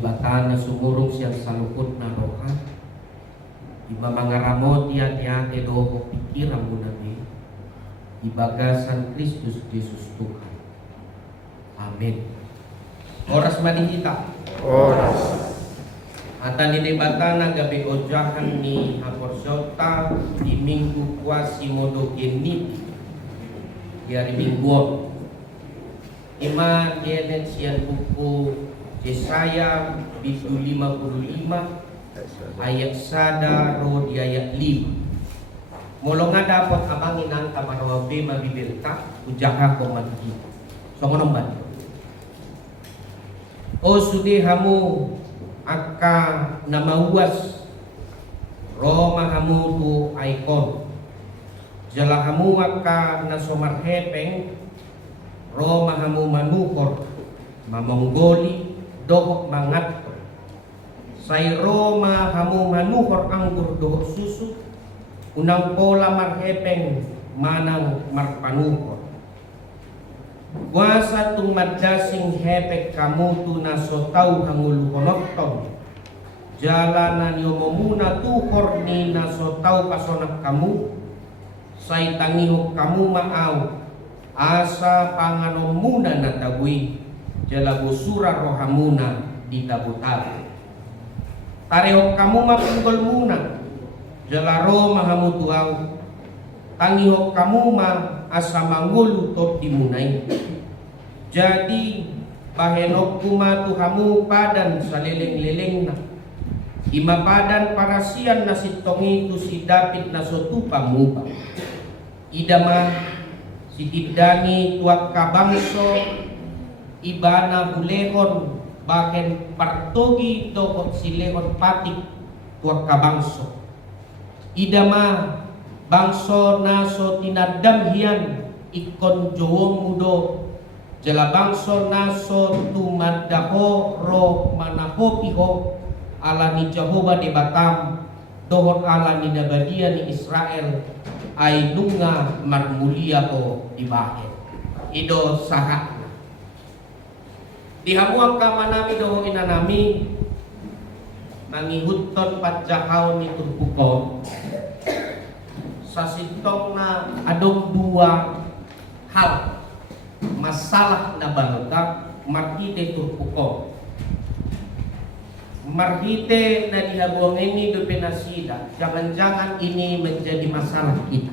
batana sumurong siyang salukot na roha. Iba mga ramot ati-ati doho pikiran mo nabi. Ibagasan Kristus Jesus Tuhan. Amen. Oras manihita. Oras. Ata ni batana gabi ojahan ni Haporsota di minggu kuasi modo genit. Di hari mingguan. Ima genet siyan buku Yesaya bisu 55 ayat sada ro di ayat 5. Molo nga dapat amangin ang tamarawabe mabibelta ujaha ko maghi. So ngono ba? O sudi hamu aka namawas Roma hamu tu aikon. Jala hamu aka nasomarhepeng Roma hamu manukor mamonggoli dohok mangat say Roma hamu manuhor anggur dohok susu unang pola marhepeng manang marpanuhor kuasa tung madasing hepek kamu tu nasotau hangul honokton jalanan yomomuna tuhor ni nasotau pasonak kamu say tangihok kamu maaw asa panganomuna natagui jala busura rohamuna di tabutar. Tarehok kamu mapunggol muna jala roh mahamutuaw. Tangihok kamu ma asa mangulu tot dimunay. Jadi bahenok kuma tuhamu padan sa leleng-leleng na. Ima padan parasian na sitong itu si David na sotupa mupa. Idama si Tidani tuak kabangso ibana hulehon baken partogi dokot silehon patik tuak kabangso idama bangso naso tinadam hian ikon jowong mudo jala bangso naso tumadaho ro manaho piho ala ni Jehovah di Batam dohon ala ni nabadia ni Israel ay nunga marmulia ko ibahe ido saha dihamuang kamanami doho inanami mangihuton patjahaw ni turpuko sa sintong na adong dua hal masalah na balota marhite turpuko marhite na dihabuang ini do penasida jangan-jangan ini menjadi masalah kita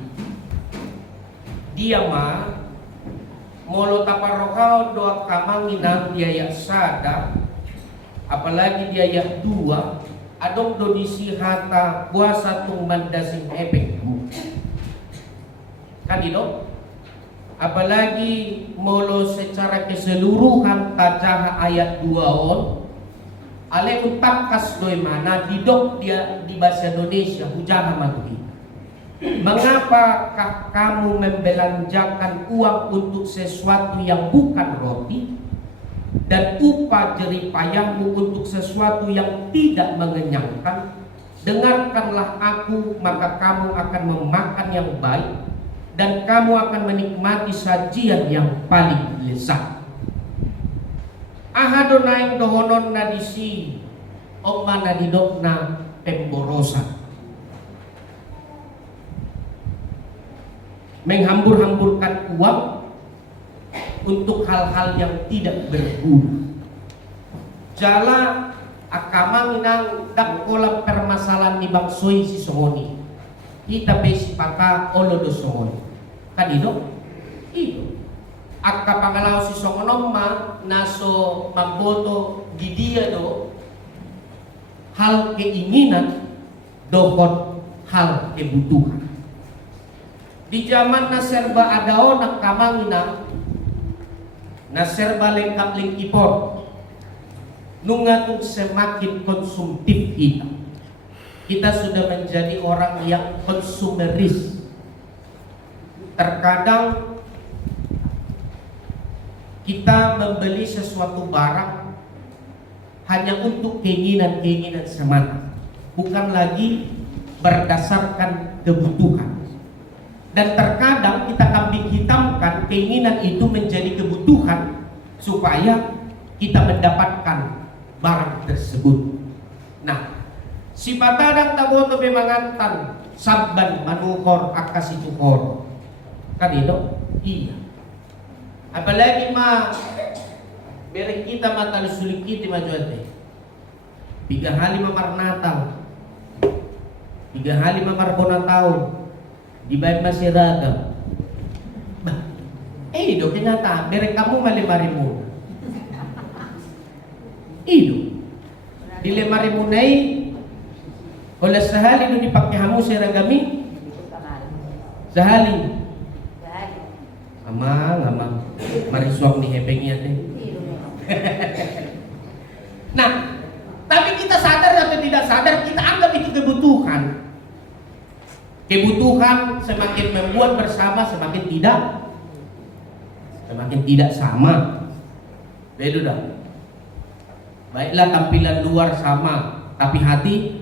dia mah molo taparokau doa kamanginan biaya sada apalagi biaya dua adong do disihata puasa tung mandasing efek kadido apalagi molo secara keseluruhan tajaha ayat 2 on ale utakas doy mana didok dia di bahasa Indonesia hujaha matuhi. Mengapakah kamu membelanjakan uang untuk sesuatu yang bukan roti dan upah jeripayahmu untuk sesuatu yang tidak mengenyangkan? Dengarkanlah aku, maka kamu akan memakan yang baik dan kamu akan menikmati sajian yang paling lezat. Ahadonai dohonon nadisi oma nadidokna pemborosan. Menghambur-hamburkan uang untuk hal-hal yang tidak berguna. Jala akamanginang dakola permasalahan ni bangsoi si songoni. Kita besi paka olodo songoni. Kadido? Itu. Akka pangalaw si songonom ma naso mamboto di dia do hal keinginan dohot hal kebutuhan. Di zaman na serba adao ng kamangina na serba lengkap lingkipon nung atong semakin konsumtif kita sudah menjadi orang yang konsumeris. Terkadang kita membeli sesuatu barang hanya untuk keinginan-keinginan semata, bukan lagi berdasarkan kebutuhan. Dan terkadang kita kambing hitamkan keinginan itu menjadi kebutuhan supaya kita mendapatkan barang tersebut. Nah, si patadang taboto memangantan sabban manuhor akasi tuhor. Kan itu? Iya. Apalagi beri kita mata sulit kita majuate. 3 hari mamar Natal, 3 hari mamar tahun, di bawah masih ragam. Itu kenyataan. Beri kamu malimarimu. Itu di 5.000 nai, oleh sehari itu dipakai hamu seragami, sehari. Amang, marisuak nih hepengnya deh. Nah, tapi kita sadar atau tidak sadar, kita anggap itu kebutuhan. Kebutuhan semakin membuat bersama, semakin tidak sama. Beda dah. Baiklah tampilan luar sama, tapi hati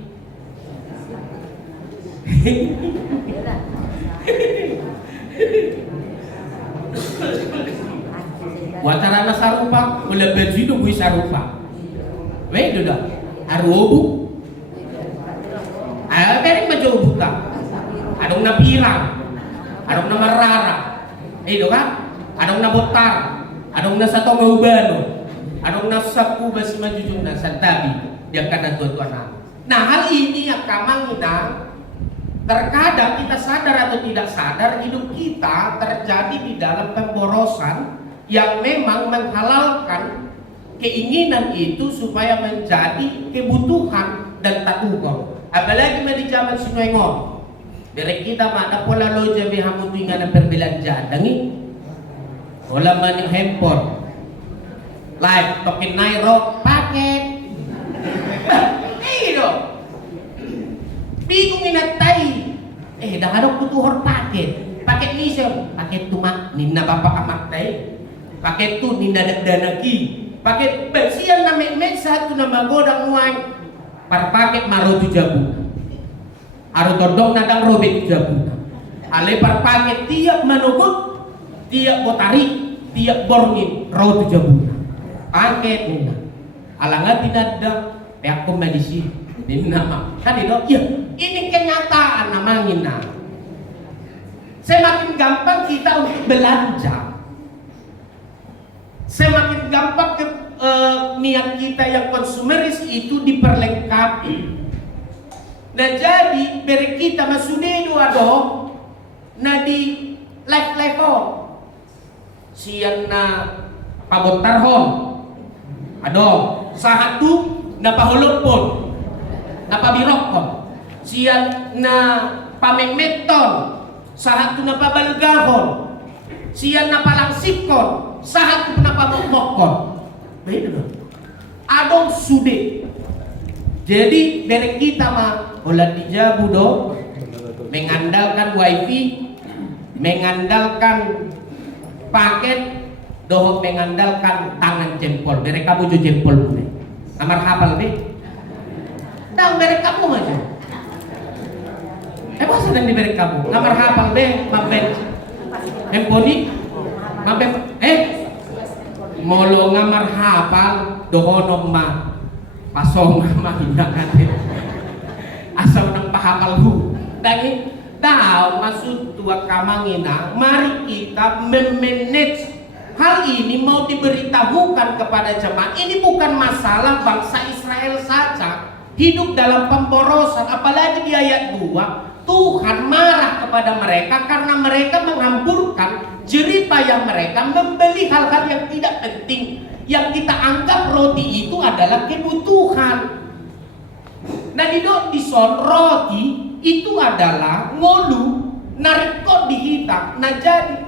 wacarana sarupa, mulai baju itu gue sarupa. Beda dah. Arobu, beri macam buta. Adong na pirang, adong na marara, itu kan? Adong na botar, adong na satong ubano, adong na sapu basi majujung na santabi yang kanan tuan-tuan. Nah, hal ini yang kamangina terkadang kita sadar atau tidak sadar hidup kita terjadi di dalam pemborosan yang memang menghalalkan keinginan itu supaya menjadi kebutuhan dan tatuhor. Apalagi di zaman Sinuengon, dari kita mana pola loja bihamutingan ng perbelanjaan dangi wala man yung handphone live token nairo paket itu bigong inatay daharok tutuhor paket nisyo paket tumak ninna papakamatay paket tu ninna dagdanagi paket bersihan na memet satu na magodang wine par paket marotu jabu aro tordong nadang robek jabu ale par paket tiap manugut tiap botari tiap borngin rotu jabu paket nina alanga tinadda peakom medisi ninna kan itu ya ini kenyataan namanya. Semakin gampang kita untuk belanja, semakin gampang niat kita yang konsumeris itu diperlengkapi. Nah jadi beri kita masudedo ado na di level siyan na pabotarhon ado sahatu na pahulupon na pabirokon siyan na pamemeton sahatu na pabalgahon siyan na palangsikon sahatu na pamukmokon. Beda adong sude. Jadi dari kita mah ulat dijabu do mengandalkan wifi, mengandalkan paket, dohok mengandalkan tangan jempol. Dari kamu jo jempol pun. Amar hafal deh. Tahu dari kamu aja. Masa dan diberi kamu. Amar hafal deh, mampet. Emponi, mampet. Molo ngamar hafal dohonom mah. Pasong nama hindangan asal nang pahakalhu dagi tahu maksud tua kamangina mari kita memanage hal ini mau diberitahukan kepada jemaat. Ini bukan masalah bangsa Israel saja hidup dalam pemborosan, apalagi di ayat 2 Tuhan marah kepada mereka karena mereka menghamburkan jeripaya mereka membeli hal-hal yang tidak penting. Yang kita anggap roti itu adalah kebutuhan. Nah di son roti itu adalah ngolu narikot dihitak. Nah jadi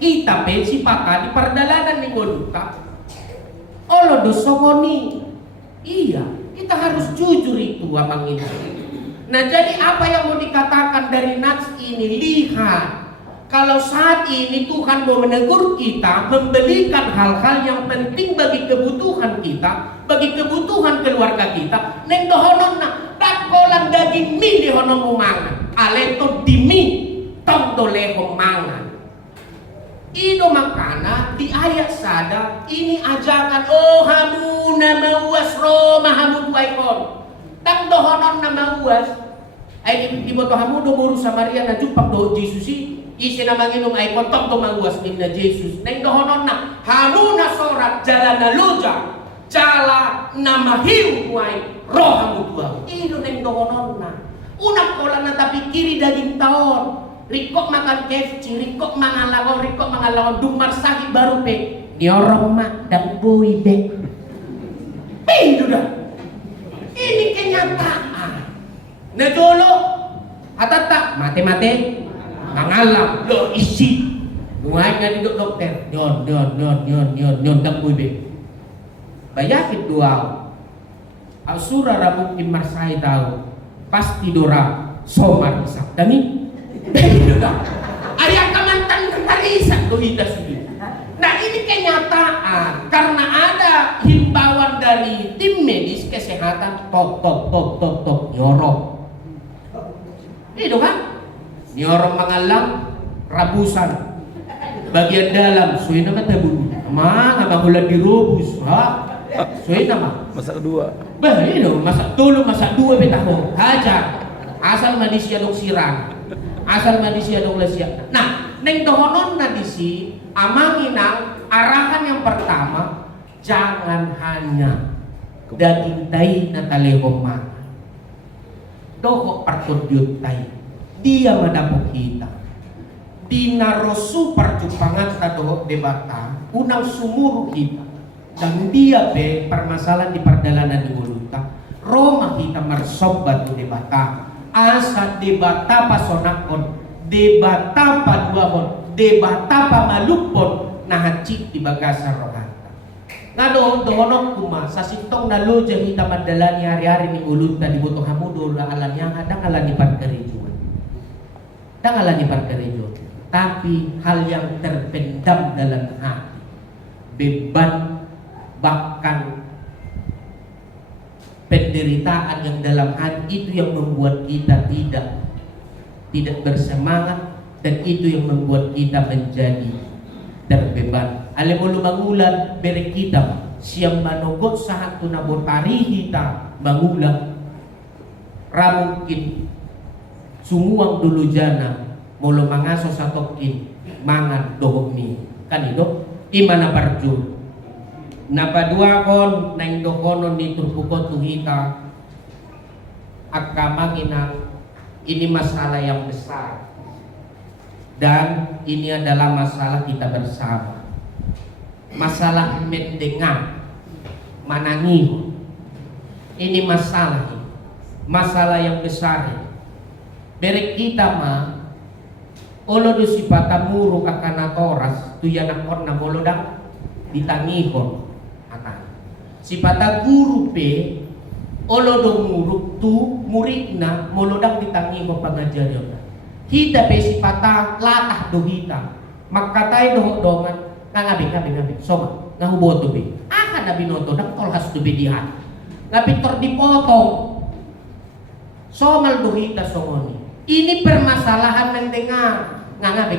kita pensipaka di perdalanan ni ngoluka olo dosongoni. Iya, kita harus jujur itu abang ini. Nah jadi apa yang mau dikatakan dari nats ini, lihat. Kalau saat ini Tuhan mau menegur kita, membelikan hal-hal yang penting bagi kebutuhan kita, bagi kebutuhan keluarga kita, neng dohonon na takolan daging mi dihonon umangan, aleto dimi tong doleho mangan. Ino makana di ayat 1 ada ini ajakan oh hamu nama uas Roma hamu paikon tak dohonon nama uas ay di boto hamu do buru Samaria na jupak do Jesus isi na manginong ay kontok do manguas min na Jesus nang dohonon na hamu na sorat jalan na luja jala na mahiu kuay roh hamu dua ino nang dohonon na unak kola na tapi kiri daging taon rikok makan KFC, rikok mangalawon, dumar sakit baru pe, niorong mak dan boy be. Itu dah. Ini kenyataan. Nedolo, hatata mate-mate, mangalam, lo isi. Nuai nga duduk dokter, nyon dan boy be. Bayakit dua. Asura rabuk imarsai tahu, pasti dora somar isak dani. Ayah kamantan karisan tuh kita sendiri. Nah ini kenyataan karena ada himbauan dari tim medis kesehatan top nyorok. Itu kan nyorok mengalam rabusan bagian dalam suai nama tabun mana mahulan dirobus suai nama masak dua masak dulu masak dua betaho hajar asal manusia dok sirang asal manusia dong lesia. Nah, neng dohonon na disi amanginang arahan yang pertama jangan hanya daging tai na talehoma. Doho pertudyut tai. Dia madapok kita. Dinarosu perjupangan ta doho debata unang sumuru kita. Dan dia be permasalahan di perdalanan di Uluta. Roma kita marsobat tu debata. Asa debata pasonakon, debata paduahon, debata pamalupon nahacik di bagasa rohanta. Ngado dohonok kuma sasintong nalo jadi kita madalani hari-hari ni ulunta di butuh hamudo la alan yang ada ngalan di parkerejuan. Dan ngalan di parkerejuan. Tapi hal yang terpendam dalam hati, beban bahkan penderitaan yang dalam hati itu yang membuat kita tidak bersemangat dan itu yang membuat kita menjadi terbeban. Alemulu mangulan beri kita siang manogot saat tu nabotari kita mangulang ramungkin sumuang dulu jana mulu mangaso satokin mangan dohmi kan itu imana parjul. Napadua kon nang dokonon di turpukot tuhita akamangina ini masalah yang besar dan ini adalah masalah kita bersama, masalah mendengar manangi ini masalah yang besar. Berek kita mah olo do sipata muru kakanatoras tu yanakon na molodak ditangihon sipata guru pe olo do muruk tu murid na molodang ditangi ko pangajaryon hita pe sipata latah do hita makatay do doman ngabi soma ngahuboto be akan na binoto dak tolhas do be dihat ngabitor dipotong somal do hita songoni ini permasalahan mendengar ngabi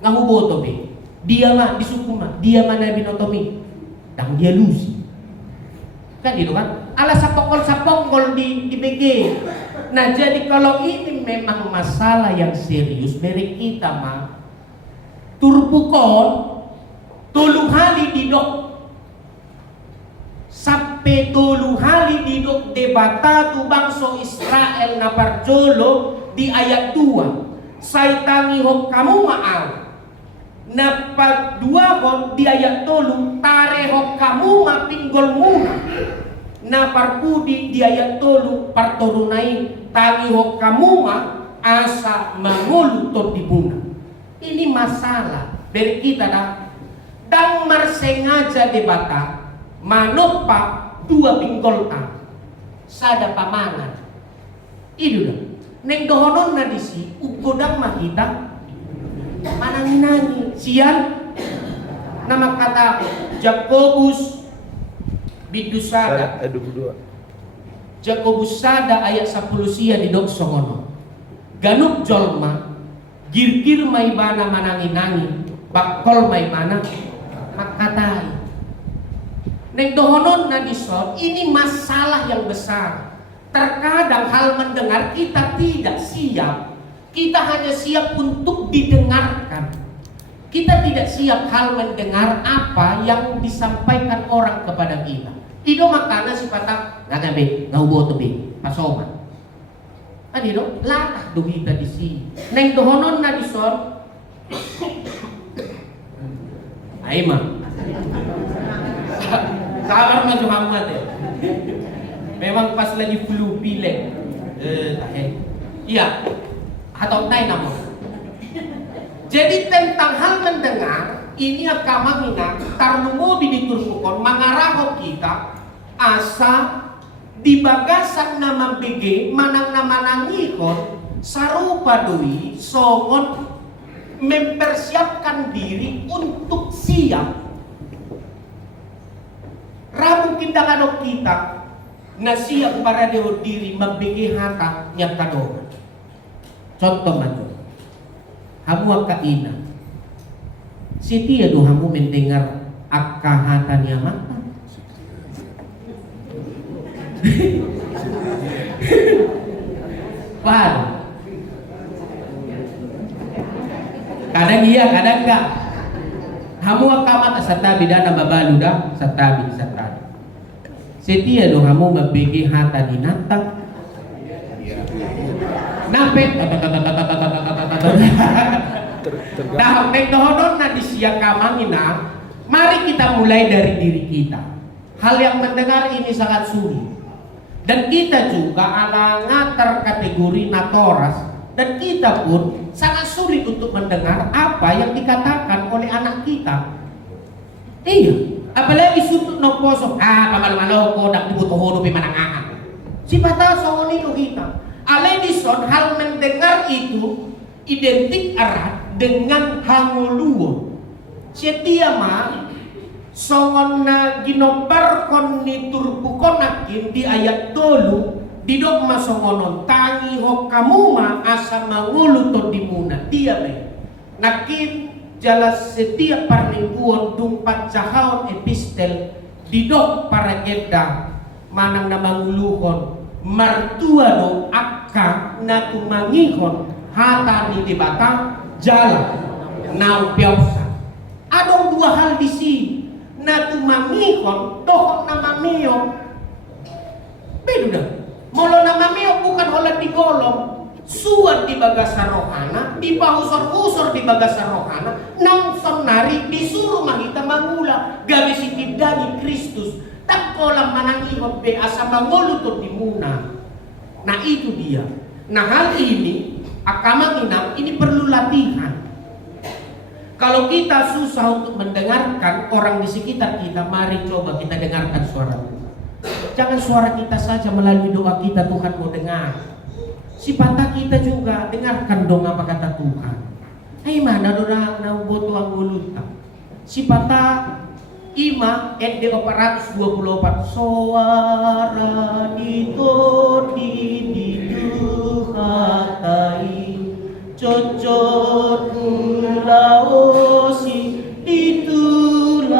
ngahuboto be dia mah disukuma dia mana binotomi dang dia lusi kan itu kan ala sapokol di BG. Nah jadi kalau ini memang masalah yang serius dari kita mah turbukon tulu hali didok sampai tulu hali didok debata tu bangso Israel na parjolo di ayat 2 saitangi hok kamu maaw na pagdua kon di ayat 3 tarehok kamu mapinggol muna na parpudi di ayat 3 partorunai tangihok kamu ma asa mangulutot di buna. Ini masalah dari kita dah dang marsengaja debata manopa dua pinggol ta sada pamangan itu dah neng dohonon na disi ugodang makita manang-nangi sian nama kata Jakobus bidusada Jakobus sada ayat 10 sia di dok songono ganup jolma girgir may bana manangi-nangi bakol may mana makata Neng dohonon na dison, ini masalah yang besar. Terkadang hal mendengar kita tidak siap. Kita hanya siap untuk didengarkan. Kita tidak siap hal mendengar apa yang disampaikan orang kepada kita. Ido makana si patah ngagabe, ngaubo to be, pasoman. Adido, latah do kita di sini. Neng dohonon na dison. Ay mah. Sabar Mas Muhammad ya. Memang pas lagi flu pilek. Iya. Atau tay nama. Jadi tentang hal mendengar ini akamangina tarnungo biniturukon mangarahok kita asa di bagasan nama BG manang namanangikon sarupa doi songon mempersiapkan diri untuk siap. Ramong kindanganok kita na siap para dewa diri mabigi hata niya kadongan. Contoh man hamu kaina si tiya do hamu mendengar akahata niya mata. Paano? Kadang iya, kadang enggak. Hamu akamat sa tabi da nababalu da sa tabi. Setia do hamu mabigi hata dinata. Napet Dahapek dohodon na disiya kamangina. Mari kita mulai dari diri kita. Hal yang mendengar ini sangat sulit. Dan kita juga anak terkategori natoras. Dan kita pun sangat sulit untuk mendengar apa yang dikatakan oleh anak kita. Iya. Apalagi sutut no posok, pamalo-malo ko dak dibutuhono pi manangaan. Si bata songoni lo kita. Aledison hal mendengar itu identik erat dengan hanguluon. Setia ma songon na ginombar kon ni turbukonakin di ayat dolu di dogma songonon tangi hokamuma asa mangulu to dimuna dia me. Nakin jelas setiap parlingkuon dumpat jahaon epistel didok para geda manang namanguluhon martua do akka na tumangihon hata ni dibata jalan nau biasa. Adong dua hal di sini na tumangihon dohon namamiyong bedo molo namamiyong bukan holat digolong suat di bagasa rohana, di bahusor-usor di bagasa rohana, nang sonari disuruh mahita mangula, gabi sitidani Kristus, tak kolam manangihot be asa mangolutod di muna. Nah itu dia. Nah hal ini, akamangina ini perlu latihan. Kalau kita susah untuk mendengarkan orang di sekitar kita, mari coba kita dengarkan suara Tuhan. Jangan suara kita saja melalui doa kita Tuhan mau dengar. Sipata kita juga dengarkan dong apa kata Tuhan. Hai mana dona na boto ang guluta. Sipata ima ed 424 suara dito di duhatai cocot ulaosi ditulakoi.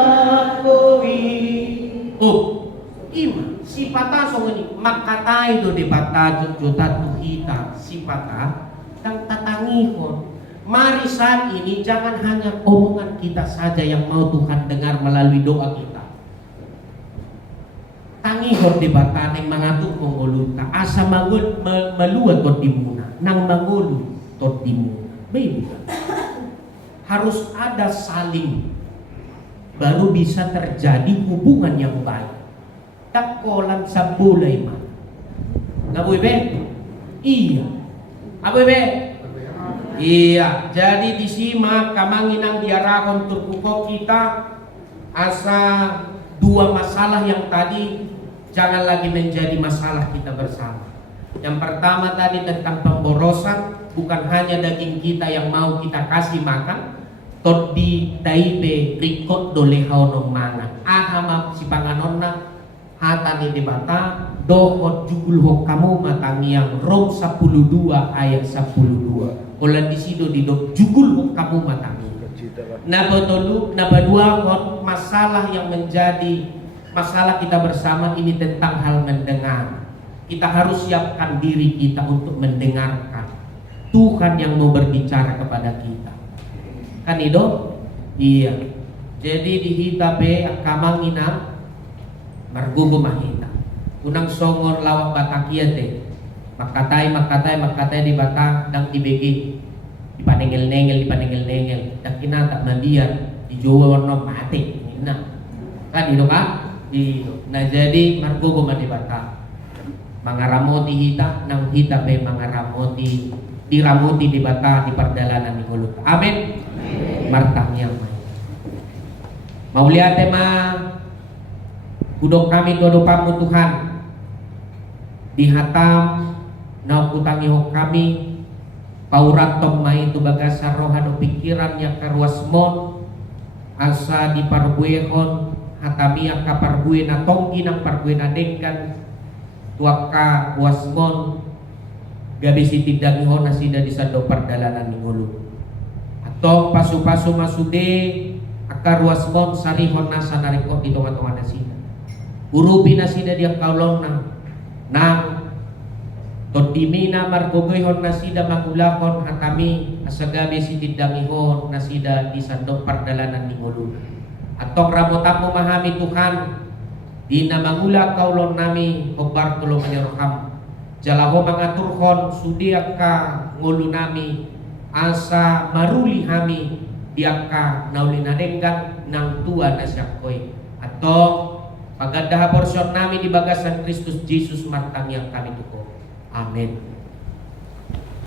Oh, ima sipata songoni makatai do debata juta tuhita sipata tang tatangihon. Mari saat ini jangan hanya omongan kita saja yang mau Tuhan dengar melalui doa kita. Tangihon debata neng mangatuk mongoluta asa mangul melua tot dimuna nang mangulu tot dimuna. Baik, harus ada saling baru bisa terjadi hubungan yang baik. Takolan sa bulay man. Ngaboy be? Iya. Aboy be? Iya. Jadi di sima kamanginang diarakon turkuko kita asa dua masalah yang tadi jangan lagi menjadi masalah kita bersama. Yang pertama tadi tentang pemborosan, bukan hanya daging kita yang mau kita kasih makan. Tot di taibe rikot dolehau nong mana. Ahama si panganonna hata ni debata dohot jugul hok kamu matangi yang Rom 12 ayat 12. Olah di situ di dok jugul hok kamu matangi. Nabadua masalah yang menjadi Masalah kita bersama ini tentang hal mendengar. Kita harus siapkan diri kita untuk mendengarkan Tuhan yang mau berbicara kepada kita. Kan itu? Iya. Jadi di hitape kamangina margubo mahita. Unang songor lawak batakia te. Makatai di bata dang dibegi. Dipanengel-nengel. Dan kinata mandian di Jawa warna mati. Nah, kan itu kan? Nah jadi margubo di bata. Mangaramoti hita nang hita pe mangaramoti diramuti di bata di perdalanan ni mulut. Amin. Martangnya mauliate ma budok kami dodopamu Tuhan dihatam na kutangi kami paurat tomai itu bagasa rohano pikiran yang karuasmon asa di parbuehon hatamia kaparbue na tonggi nang parbue na dengkan tuaka wasmon gabi si tidangihon na sida di sado perdalanan ni mulut atau pasu-pasu masude akar wasmon sarihon nasa narikot di tonga-tonga nasida urubi nasida dia kaulong nang todimina margogoyhon nasida magulakon hatami asagabi si tidangihon nasida di sandok pardalanan ni ngulu atong ramotamu mahami Tuhan di na mangula kaulon nami hobar tulong manyaroham jalaho mangaturhon sudiak ka ngulu nami asa maruli hami diaka naulinadenggan nang tua na syakoy atau paganda porsyon nami di bagasan Kristus Jesus martang yang kami tuko. Amin.